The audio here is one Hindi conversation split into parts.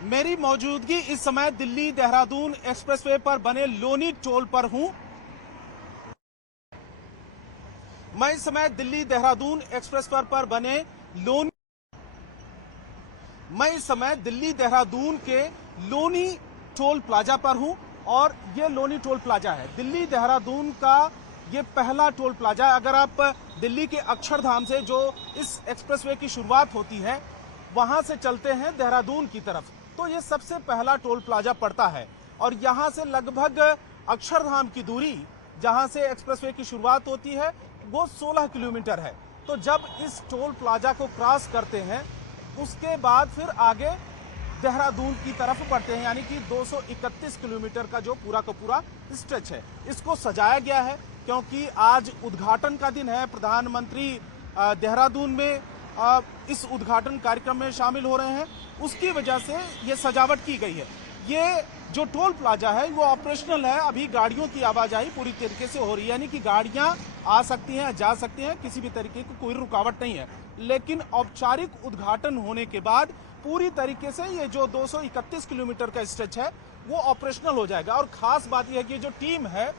मेरी मौजूदगी इस समय दिल्ली देहरादून एक्सप्रेसवे पर बने लोनी टोल पर हूं। मैं इस समय दिल्ली देहरादून एक्सप्रेसवे पर बने लोनी मैं इस समय दिल्ली देहरादून के लोनी टोल प्लाजा पर हूं और ये लोनी टोल प्लाजा है। दिल्ली देहरादून का ये पहला टोल प्लाजा है। अगर आप दिल्ली के अक्षरधाम से जो इस एक्सप्रेसवे की शुरुआत होती है वहां से चलते हैं देहरादून की तरफ, तो ये सबसे पहला टोल प्लाजा पड़ता है और यहां से लगभग अक्षरधाम की दूरी जहां से एक्सप्रेसवे की शुरुआत होती है वो 16 किलोमीटर है। तो जब इस टोल प्लाजा को क्रॉस करते हैं उसके बाद फिर आगे देहरादून की तरफ बढ़ते हैं, यानी कि 231 किलोमीटर का जो पूरा का पूरा स्ट्रेच है। इसको सजाया गया है क्योंकि आज उद्घाटन का दिन है। प्रधानमंत्री देहरादून में इस उद्घाटन कार्यक्रम में शामिल हो रहे हैं, उसकी वजह से ये सजावट की गई है। ये जो टोल प्लाजा है वो ऑपरेशनल है। अभी गाड़ियों की आवाजाही पूरी तरीके से हो रही है, यानी कि गाड़ियां आ सकती हैं, जा सकती हैं, किसी भी तरीके की कोई रुकावट नहीं है। लेकिन औपचारिक उद्घाटन होने के बाद पूरी तरीके से ये जो 231 किलोमीटर का स्ट्रेच है वो ऑपरेशनल हो जाएगा। और खास बात यह है कि जो टीम है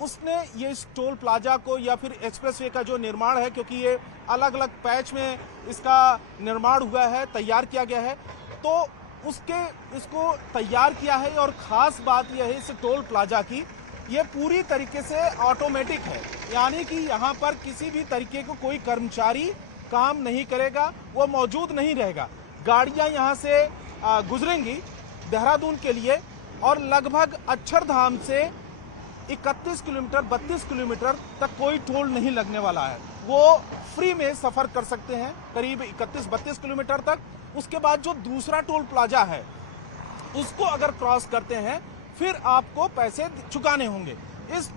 उसने ये इस टोल प्लाजा को या फिर एक्सप्रेसवे का जो निर्माण है, क्योंकि ये अलग अलग पैच में इसका निर्माण हुआ है, तैयार किया गया है, तो इसको तैयार किया है। और खास बात यह है इस टोल प्लाजा की, ये पूरी तरीके से ऑटोमेटिक है, यानी कि यहाँ पर किसी भी तरीके को कोई कर्मचारी काम नहीं करेगा, वो मौजूद नहीं रहेगा। गाड़ियाँ यहाँ से गुजरेंगी देहरादून के लिए और लगभग अक्षरधाम से 31 किलोमीटर 32 किलोमीटर तक कोई टोल नहीं लगने वाला है। वो फ्री में सफर कर सकते हैं करीब 31-32 किलोमीटर तक। उसके बाद जो दूसरा टोल प्लाजा है उसको अगर क्रॉस करते हैं फिर आपको पैसे चुकाने होंगे।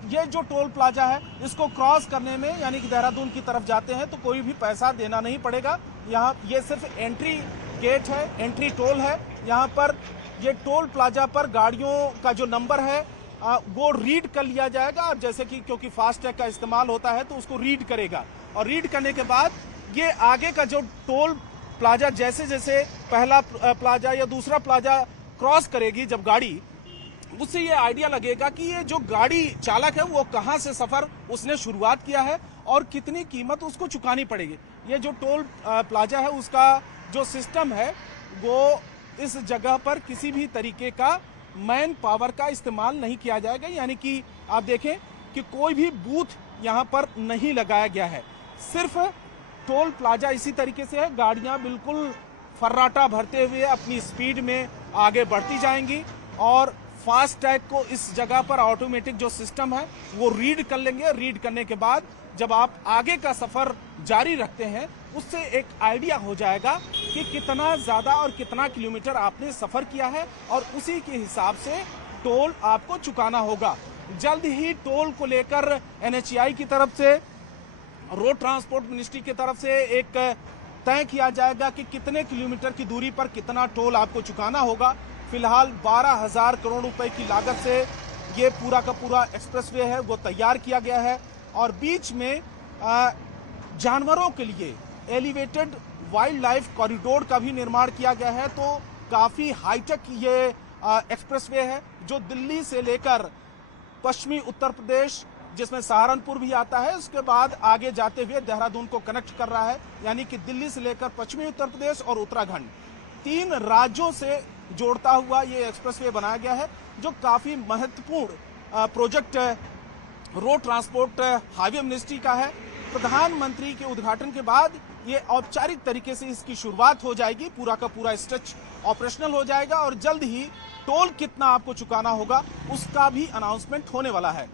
ये जो टोल प्लाजा है इसको क्रॉस करने में, यानी कि देहरादून की तरफ जाते हैं तो कोई भी पैसा देना नहीं पड़ेगा। यहाँ ये सिर्फ एंट्री गेट है, एंट्री टोल है। यहाँ पर ये टोल प्लाजा पर गाड़ियों का जो नंबर है वो रीड कर लिया जाएगा। और जैसे कि क्योंकि फास्टैग का इस्तेमाल होता है तो उसको रीड करेगा, और रीड करने के बाद ये आगे का जो टोल प्लाजा जैसे जैसे पहला प्लाजा या दूसरा प्लाजा क्रॉस करेगी जब गाड़ी, उससे ये आइडिया लगेगा कि ये जो गाड़ी चालक है वो कहाँ से सफर उसने शुरुआत किया है और कितनी कीमत उसको चुकानी पड़ेगी। ये जो टोल प्लाजा है उसका जो सिस्टम है वो इस जगह पर किसी भी तरीके का मैन पावर का इस्तेमाल नहीं किया जाएगा, यानी कि आप देखें कि कोई भी बूथ यहाँ पर नहीं लगाया गया है। सिर्फ टोल प्लाजा इसी तरीके से है, गाड़ियाँ बिल्कुल फर्राटा भरते हुए अपनी स्पीड में आगे बढ़ती जाएंगी और फास्टैग को इस जगह पर ऑटोमेटिक जो सिस्टम है वो रीड कर लेंगे। रीड करने के बाद जब आप आगे का सफर जारी रखते हैं उससे एक आइडिया हो जाएगा कि कितना ज़्यादा और कितना किलोमीटर आपने सफ़र किया है और उसी के हिसाब से टोल आपको चुकाना होगा। जल्द ही टोल को लेकर NHAI की तरफ से, रोड ट्रांसपोर्ट मिनिस्ट्री की तरफ से एक तय किया जाएगा कि कितने किलोमीटर की दूरी पर कितना टोल आपको चुकाना होगा। फिलहाल 12,000 करोड़ रुपए की लागत से ये पूरा का पूरा एक्सप्रेसवे है वो तैयार किया गया है और बीच में जानवरों के लिए एलिवेटेड वाइल्ड लाइफ कॉरिडोर का भी निर्माण किया गया है। तो काफ़ी हाईटेक ये एक्सप्रेसवे है जो दिल्ली से लेकर पश्चिमी उत्तर प्रदेश, जिसमें सहारनपुर भी आता है, उसके बाद आगे जाते हुए देहरादून को कनेक्ट कर रहा है। यानी कि दिल्ली से लेकर पश्चिमी उत्तर प्रदेश और उत्तराखंड 3 राज्यों से जोड़ता हुआ ये एक्सप्रेसवे बनाया गया है, जो काफ़ी महत्वपूर्ण project road transport highway ministry का है। प्रधानमंत्री के उद्घाटन के बाद ये औपचारिक तरीके से इसकी शुरुआत हो जाएगी, पूरा का पूरा स्ट्रेच ऑपरेशनल हो जाएगा और जल्द ही टोल कितना आपको चुकाना होगा उसका भी अनाउंसमेंट होने वाला है।